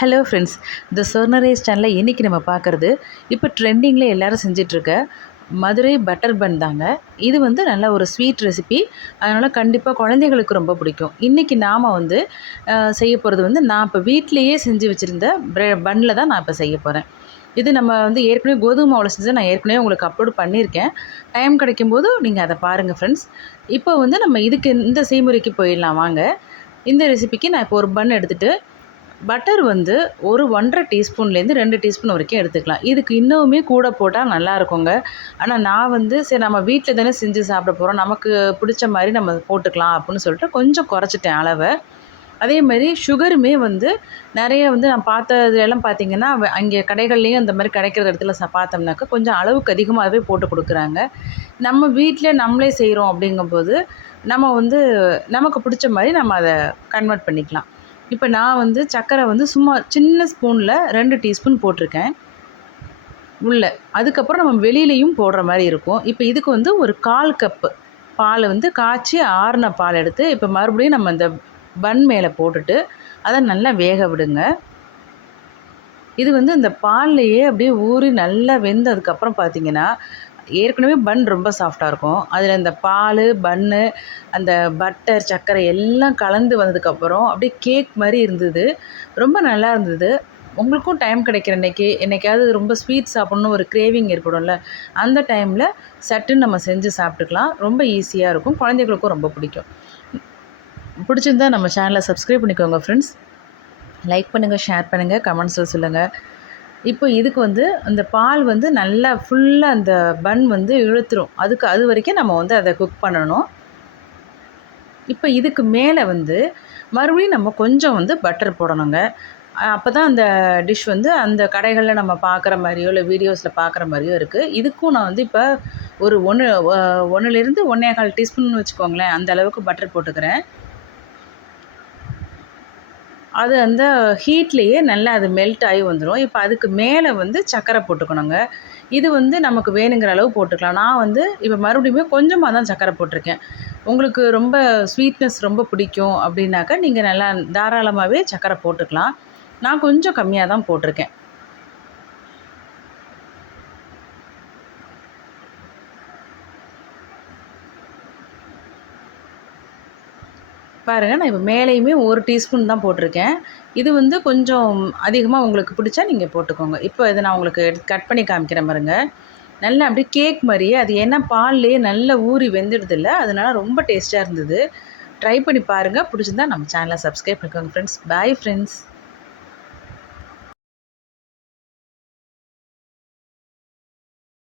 Hello friends, த சொர்ணரேஸ் சேனலில் இன்றைக்கி நம்ம பார்க்குறது இப்போ ட்ரெண்டிங்கில் எல்லோரும் செஞ்சிட்ருக்க மதுரை பட்டர் பன் தாங்க. இது வந்து நல்ல ஒரு ஸ்வீட் ரெசிபி. அதனால் கண்டிப்பாக குழந்தைகளுக்கு ரொம்ப பிடிக்கும். இன்றைக்கி நாம் வந்து செய்ய போகிறது வந்து நான் இப்போ வீட்டிலையே செஞ்சு வச்சுருந்த பன்னில் தான் நான் இப்போ செய்ய போகிறேன். இது நம்ம வந்து ஏற்கனவே கோதுமை மாவில் செஞ்சு நான் ஏற்கனவே உங்களுக்கு அப்லோட் பண்ணியிருக்கேன். டைம் கிடைக்கும்போது நீங்கள் அதை பாருங்கள் ஃப்ரெண்ட்ஸ். இப்போ வந்து நம்ம இதுக்கு இந்த செய்முறைக்கு போயிடலாம் வாங்க. இந்த ரெசிபிக்கு நான் இப்போ ஒரு பன் எடுத்துகிட்டு பட்டர் வந்து ஒரு 1.5 டீஸ்பூன்லேருந்து 2 டீஸ்பூன் வரைக்கும் எடுத்துக்கலாம். இதுக்கு இன்னுமே கூட போட்டால் நல்லா இருக்குங்க. ஆனால் நான் வந்து சரி நம்ம வீட்டில் தானே செஞ்சு சாப்பிட போகிறோம், நமக்கு பிடிச்ச மாதிரி நம்ம போட்டுக்கலாம் அப்படின்னு சொல்லிட்டு கொஞ்சம் குறைச்சிட்டேன் அளவை. அதேமாதிரி சுகருமே வந்து நிறைய வந்து நான் பார்த்ததுலாம் பார்த்திங்கன்னா அங்கே கடைகள்லேயும் அந்த மாதிரி கிடைக்கிற இடத்துல பார்த்தோம்னாக்கா கொஞ்சம் அளவுக்கு அதிகமாகவே போட்டு கொடுக்குறாங்க. நம்ம வீட்டில் நம்மளே செய்கிறோம் அப்படிங்கும்போது நம்ம வந்து நமக்கு பிடிச்ச மாதிரி நம்ம அதை கன்வெர்ட் பண்ணிக்கலாம். இப்போ நான் வந்து சர்க்கரை வந்து சும்மா சின்ன ஸ்பூனில் 2 டீஸ்பூன் போட்டிருக்கேன் உள்ளே. அதுக்கப்புறம் நம்ம வெளியிலையும் போடுற மாதிரி இருக்கும். இப்போ இதுக்கு வந்து ஒரு 1/4 கப்பு பால் வந்து காய்ச்சி ஆறின பால் எடுத்து இப்போ மறுபடியும் நம்ம இந்த பன் மேலே போட்டுட்டு அதை நல்லா வேக விடுங்க. இது வந்து இந்த பால்லையே அப்படியே ஊறி நல்லா வெந்ததுக்கப்புறம் பார்த்திங்கன்னா ஏற்கனவே பன் ரொம்ப சாஃப்டாக இருக்கும். அதில் இந்த பால், பன்னு, அந்த பட்டர், சர்க்கரை எல்லாம் கலந்து வந்ததுக்கப்புறம் அப்படியே கேக் மாதிரி இருந்தது. ரொம்ப நல்லா இருந்தது. உங்களுக்கும் டைம் கிடைக்கிற என்னைக்காவது ரொம்ப ஸ்வீட் சாப்பிட்ணும் ஒரு கிரேவிங் ஏற்படும்ல, அந்த டைமில் சட்டுன்னு நம்ம செஞ்சு சாப்பிட்டுக்கலாம். ரொம்ப ஈஸியாக இருக்கும். குழந்தைகளுக்கும் ரொம்ப பிடிக்கும். பிடிச்சிருந்தா நம்ம சேனலை சப்ஸ்கிரைப் பண்ணிக்கோங்க ஃப்ரெண்ட்ஸ். லைக் பண்ணுங்கள், ஷேர் பண்ணுங்கள், கமெண்ட்ஸில் சொல்லுங்கள். இப்போ இதுக்கு வந்து அந்த பால் வந்து நல்லா ஃபுல்லாக அந்த பன் வந்து இழுத்துரும். அது வரைக்கும் நம்ம வந்து அதை குக் பண்ணணும். இப்போ இதுக்கு மேலே வந்து மறுபடியும் நம்ம கொஞ்சம் வந்து பட்டர் போடணுங்க. அப்போ தான் அந்த டிஷ் வந்து அந்த கடைகளில் நம்ம பார்க்குற மாதிரியோ இல்லை வீடியோஸில் பார்க்குற மாதிரியோ இருக்குது. இதுக்கும் நான் வந்து இப்போ ஒரு 1லேருந்து 1 1/4 டீஸ்பூன் வச்சுக்கோங்களேன், அந்த அளவுக்கு பட்டர் போட்டுக்கிறேன். அது அந்த ஹீட்லேயே நல்லா அது மெல்ட் ஆகி வந்துடும். இப்போ அதுக்கு மேலே வந்து சர்க்கரை போட்டுக்கணுங்க. இது வந்து நமக்கு வேணுங்கிற அளவு போட்டுக்கலாம். நான் வந்து இப்போ மறுபடியும் கொஞ்சமாக தான் சர்க்கரை போட்டிருக்கேன். உங்களுக்கு ரொம்ப ஸ்வீட்னஸ் ரொம்ப பிடிக்கும் அப்படின்னாக்கா நீங்கள் நல்லா தாராளமாகவே சர்க்கரை போட்டுக்கலாம். நான் கொஞ்சம் கம்மியாக தான் போட்டிருக்கேன். பாருங்கள், நான் இப்போ மேலேயுமே 1 டீஸ்பூன் தான் போட்டிருக்கேன். இது வந்து கொஞ்சம் அதிகமாக உங்களுக்கு பிடிச்சா நீங்கள் போட்டுக்கோங்க. இப்போ இதை நான் உங்களுக்கு கட் பண்ணி காமிக்கிறேன் பாருங்கள். நல்லா அப்படியே கேக் மாதிரியே அது ஏன்னா பால்லேயே நல்லா ஊறி வெந்துடுதில்ல, அதனால் ரொம்ப டேஸ்ட்டாக இருந்தது. ட்ரை பண்ணி பாருங்கள். பிடிச்சிருந்தா நம்ம சேனலை சப்ஸ்கிரைப் பண்ணிக்கோங்க ஃப்ரெண்ட்ஸ். Bye friends.